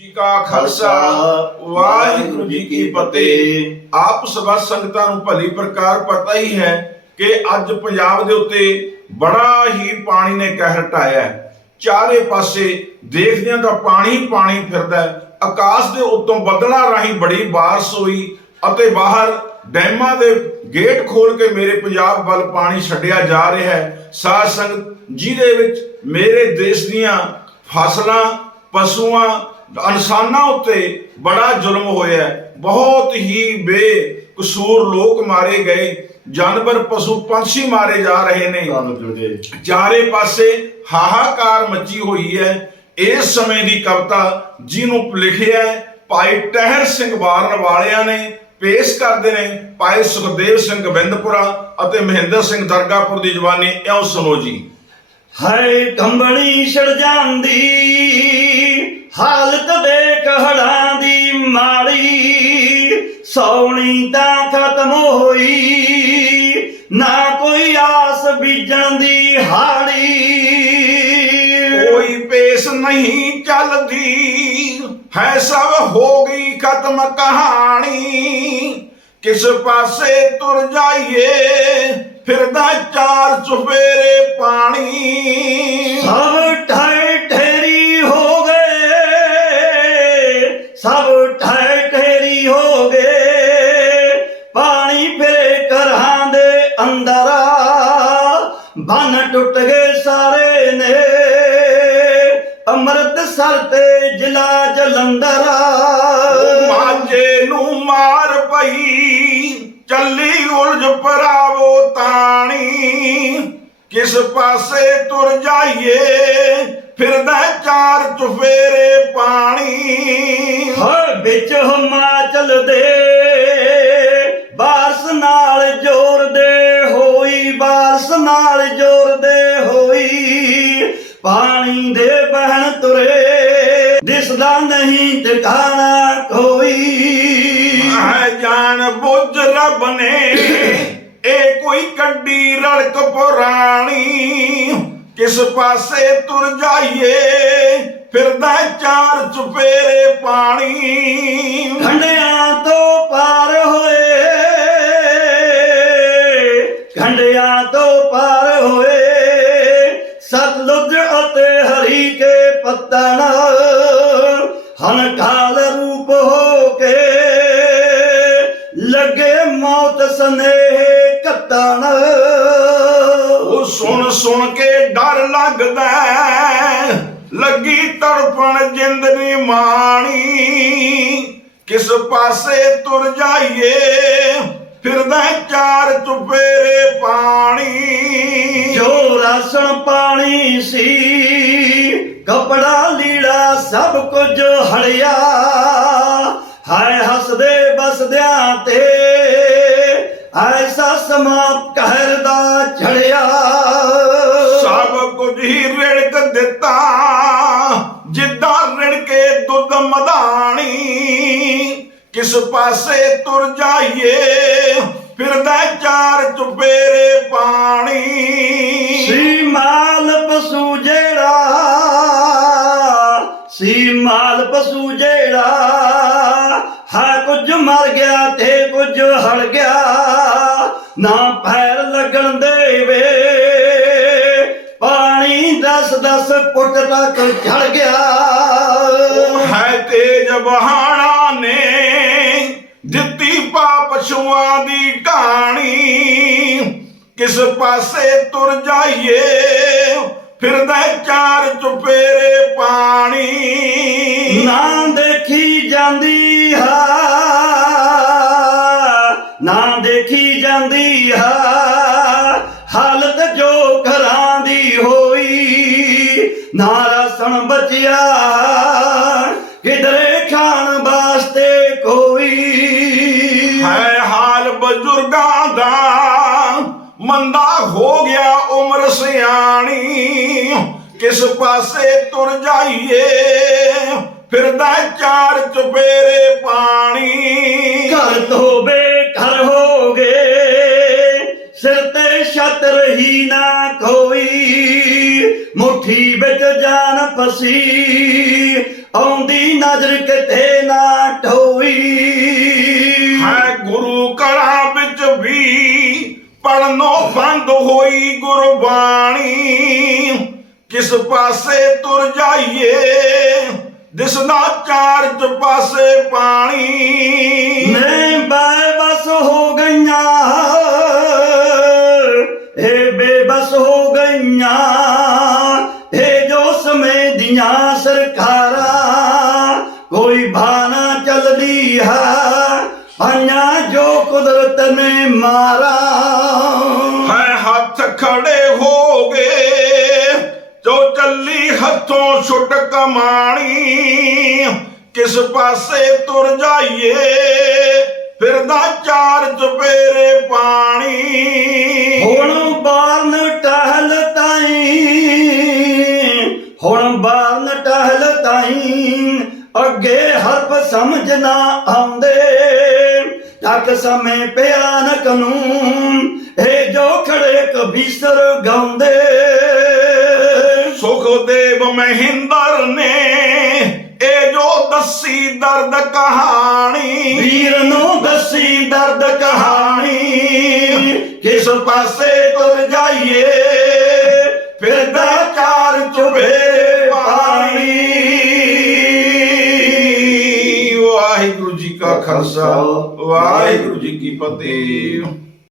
ਜੀ ਕਾ ਖਾਲਸਾ ਵਾਹਿਗੁਰੂ ਜੀ ਕੀ ਫਤਿਹ। ਆਪ ਸਭਾ ਸੰਗਤਾਂ ਨੂੰ ਭਲੀ ਪ੍ਰਕਾਰ ਪਤਾ ਹੀ ਹੈ ਕਿ ਅੱਜ ਪੰਜਾਬ ਦੇ ਉੱਤੇ ਬੜਾ ਹੀ ਪਾਣੀ ਨੇ ਕਹਿਰ ਢਾਇਆ ਚਾਰੇ ਪਾਸੇ ਦੇਖਦਿਆਂ ਤਾਂ ਪਾਣੀ ਪਾਣੀ ਫਿਰਦਾ ਆਕਾਸ਼ ਦੇ ਉੱਤੋਂ ਬੱਦਲਾਂ ਰਾਹੀਂ ਬੜੀ ਬਾਰਿਸ਼ ਹੋਈ ਅਤੇ ਬਾਹਰ ਡੈਮਾਂ ਦੇ ਗੇਟ ਖੋਲ ਕੇ ਮੇਰੇ ਪੰਜਾਬ ਵੱਲ ਪਾਣੀ ਛੱਡਿਆ ਜਾ ਰਿਹਾ ਹੈ। ਸਾਧ ਸੰਗਤ ਜਿਹਦੇ ਵਿੱਚ ਮੇਰੇ ਦੇਸ਼ ਦੀਆਂ ਫਸਲਾਂ ਪਸ਼ੂਆਂ ਇਨਸਾਨਾਂ ਉੱਤੇ ਬੜਾ ਜ਼ੁਲਮ ਹੋਇਆ ਹੈ। ਬਹੁਤ ਹੀ ਬੇਕਸੂਰ ਲੋਕ ਮਾਰੇ ਗਏ। ਜਾਨਵਰ ਪਸ਼ੂ ਪੰਛੀ ਮਾਰੇ ਜਾ ਰਹੇ ਨੇ। ਚਾਰੇ ਪਾਸੇ ਹਾਹਾਕਾਰ ਮੱਚੀ ਹੋਈ ਹੈ। ਇਸ ਸਮੇਂ ਦੀ ਕਵਿਤਾ ਜਿਹਨੂੰ ਲਿਖਿਆ ਹੈ ਭਾਈ ਟਹਿਰ ਸਿੰਘ ਵਾਰਨ ਵਾਲਿਆਂ ਨੇ ਪੇਸ਼ ਕਰਦੇ ਨੇ ਭਾਈ ਸੁਖਦੇਵ ਸਿੰਘ ਗੋਬਿੰਦਪੁਰਾ ਅਤੇ ਮਹਿੰਦਰ ਸਿੰਘ ਦਰਗਾਪੁਰ ਦੀ ਜਵਾਨੀ। ਇਉਂ ਸੁਣੋ ਜੀ। ਹਾਏ ਕੰਬਣੀ ਛੜ ਜਾਂਦੀ। ਹਾਲਤ ਵੇਖ ਹੜਾਂ ਦੀ ਮਾੜੀ ਸੌਣੀ ਤਾਂ ਖਤਮ ਹੋਈ। ਨਾ ਕੋਈ ਆਸ ਬੀਜਣ ਦੀ ਹਾੜੀ। ਕੋਈ ਪੇਸ ਨਹੀਂ ਚੱਲਦੀ ਹੈ ਸਭ ਹੋ ਗਈ ਖਤਮ ਕਹਾਣੀ। ਕਿਸ ਪਾਸੇ ਤੁਰ ਜਾਈਏ ਫਿਰਦਾ ਚਾਰ ਚੁਫੇਰੇ ਪਾਣੀ। ਸਭ ਬੰਨ ਟੁੱਟ ਗਏ ਸਾਰੇ ਨੇ। ਅੰਮ੍ਰਿਤਸਰ ਤੇ ਜ਼ਿਲ੍ਹਾ ਜਲੰਧਰ। ਮਾਝੇ ਨੂੰ ਮਾਰ ਪਈ ਚੱਲੀ ਉਲਝ ਪਰਾਵੋ ਤਾਣੀ। ਕਿਸ ਪਾਸੇ ਤੁਰ ਜਾਈਏ ਫਿਰਦਾ ਚਾਰ ਚੁਫੇਰੇ ਪਾਣੀ। ਹਰ ਵਿੱਚ ਹਿਮਾਚਲ ਦੇ ਨਾਲ ਜੋਰ ਦੇ ਹੋਈ ਪਾਣੀ ਦੇ ਬਹਿਣ ਤੁਰੇ। ਦਿਸਦਾ ਨਹੀਂ ਟਿਕਾਣਾ ਕੋਈ। ਹੈ ਜਾਣ ਬੁੱਝ ਰੱਬ ਨੇ ਇਹ ਕੋਈ ਕੱਡੀ ਰੜਕ ਪੁਰਾਣੀ। ਕਿਸ ਪਾਸੇ ਤੁਰ ਜਾਈਏ ਫਿਰਦਾ ਚਾਰ ਚੁਫੇਰੇ ਪਾਣੀ। ਖੰਡਿਆਂ ਤੋਂ ਸਤਲੁਜ ਅਤੇ ਹਰੀ ਕੇ ਪੱਤਣ ਹਨ ਕਾਲ ਰੂਪ ਹੋ ਕੇ ਲੱਗੇ ਮੌਤ ਸਨੇਹ ਕੱਤਣ ਉਹ ਸੁਣ ਸੁਣ ਕੇ ਡਰ ਲੱਗਦਾ ਲੱਗੀ ਤੜਪਣ ਜਿੰਦ ਨੀ ਮਾਣੀ। ਕਿਸ ਪਾਸੇ ਤੁਰ ਜਾਈਏ, ਫਿਰਦਾ ਚਾਰ ਚੁਪੇਰੇ ਪਾਣੀ। ਜੋ ਪਾਣੀ ਸੀ, ਕਪੜਾ ਲੀੜਾ ਸਭ ਕੁਝ ਹਲਿਆ ਹਾਏ ਹੱਸਦੇ ਬਸਦਿਆਂ ਤੇ ਐਸਾ ਸਮਾਂ ਕਹਿਰ ਦਾ ਝੜਿਆ। ਸਭ ਕੁਝ ਹੀ ਰਿੜਕ ਦਿੱਤਾ, ਜਿੱਦਾਂ ਰਿੜਕੇ ਦੁੱਧ ਮਧਾਣੀ। ਕਿਸ ਪਾਸੇ ਤੁਰ ਜਾਈਏ, ਫਿਰਦਾ ਚਾਰ ਚੁਫੇਰੇ ਪਾਣੀ। ਸੀ ਮਾਲ ਪਸ਼ੂ ਜਿਹੜਾ ਹੈ ਕੁਝ ਮਰ ਗਿਆ ਤੇ ਕੁਝ ਹੜ ਗਿਆ। ਨਾ ਪੈਰ ਲੱਗਣ ਦੇਵੇ, ਪਾਣੀ ਦਸ ਦਸ ਫੁੱਟ ਤੱਕ ਝੜ ਗਿਆ। ਹੈ ਤੇਜ ਬਹਾਣਾ ਨੇ ਦਿੱਤੀ ਪਾ ਪਸ਼ੂਆਂ ਦੀ ਕਹਾਣੀ ਕਿਸ ਪਾਸੇ ਤੁਰ ਜਾਈਏ ਫਿਰਦਾ ਚਾਰ ਚੁਫੇਰੇ ਪਾਣੀ। ਨਾ ਦੇਖੀ ਜਾਂਦੀ ਹਾ ਨਾ ਦੇਖੀ ਜਾਂਦੀ ਹਾ ਹਾਲਤ ਜੋ ਘਰਾਂ ਦੀ ਹੋਈ ਨਾ ਰਸਣ ਬਚਿਆ ਕਿਧਰੇ ਖਾਣ ਵਾਸਤੇ ਕੋਈ। ਹੈ ਹਾਲ ਬਜ਼ੁਰਗਾਂ ਦਾ ਮੰਦਾ ਹੋ ਗਿਆ ਸਿਆਣੀ, ਕਿਸ ਪਾਸੇ ਤੁਰ ਜਾਈਏ? ਫਿਰਦਾ ਚਾਰ ਚੁਬੇਰੇ ਪਾਣੀ। ਘਰ ਤੋਂ ਬੇਘਰ ਹੋ ਗਏ ਸਿਰ ਤੇ ਛੱਤ ਰਹੀ ਨਾ ਕੋਈ। ਮੁਠੀ ਵਿੱਚ ਜਾਨ ਫਸੀ, ਆਉਂਦੀ ਨਜ਼ਰ ਕਿਤੇ ਨਾ ਢੋਈ ਪੜਨੋਂ ਬੰਦ ਹੋਈ ਗੁਰਬਾਣੀ। ਕਿਸ ਪਾਸੇ ਤੁਰ ਜਾਈਏ ਦਿਸਦਾ ਚਾਰ ਚ ਪਾਸੇ ਪਾਣੀ। ਮੈਂ ਬੇਬਸ ਹੋ ਗਈਆਂ, ਇਹ ਬੇਬਸ ਹੋ ਗਈਆਂ, ਇਹ ਜੋ ਸਮੇਂ ਦੀਆਂ ਸਰਕਾਰਾਂ, ਕੋਈ ਬਾਣਾ ਚੱਲਦੀ ਹੈ। ਪਾਈਆਂ ਜੋ ਕੁਦਰਤ ਨੇ ਮਾਰਾ ਛੁੱਟ ਕਮਾਣੀ, ਕਿਸ ਪਾਸੇ ਤੁਰ ਜਾਈਏ? ਫਿਰਦਾ ਚਾਰ ਚਪੇਰੇ ਪਾਣੀ। ਹੁਣ ਬਾਰਨ ਟਹਿਲ ਤਾਈ, ਹੁਣ ਬਾਰਨ ਟਹਿਲ ਤਾਈ, ਅੱਗੇ ਹਰਫ ਸਮਝ ਨਾ ਆਉਂਦੇ। ਤੱਕ ਸਮੇਂ ਭਿਆਨਕ ਨੂੰ ਇਹ ਜੋ ਖੜੇ ਕਬੀਸਰ ਗਾਉਂਦੇ। ਸੁਖਦੇਵ ਮਹਿੰਦਰ ਨੇ ਇਹ ਜੋ ਦੱਸੀ ਦਰਦ ਕਹਾਣੀ। ਵੀਰ ਨੂੰ ਦੱਸੀ ਦਰਦ ਕਹਾਣੀ। ਕਿਸ ਪਾਸੇ ਤੁਰ ਜਾਈਏ ਫਿਰਦਾ ਚਾਰ ਚੁਬੇਰੇ ਪਾਣੀ। ਵਾਹਿਗੁਰੂ ਜੀ ਕਾ ਖਾਲਸਾ ਵਾਹਿਗੁਰੂ ਜੀ ਕੀ ਫਤਿਹ।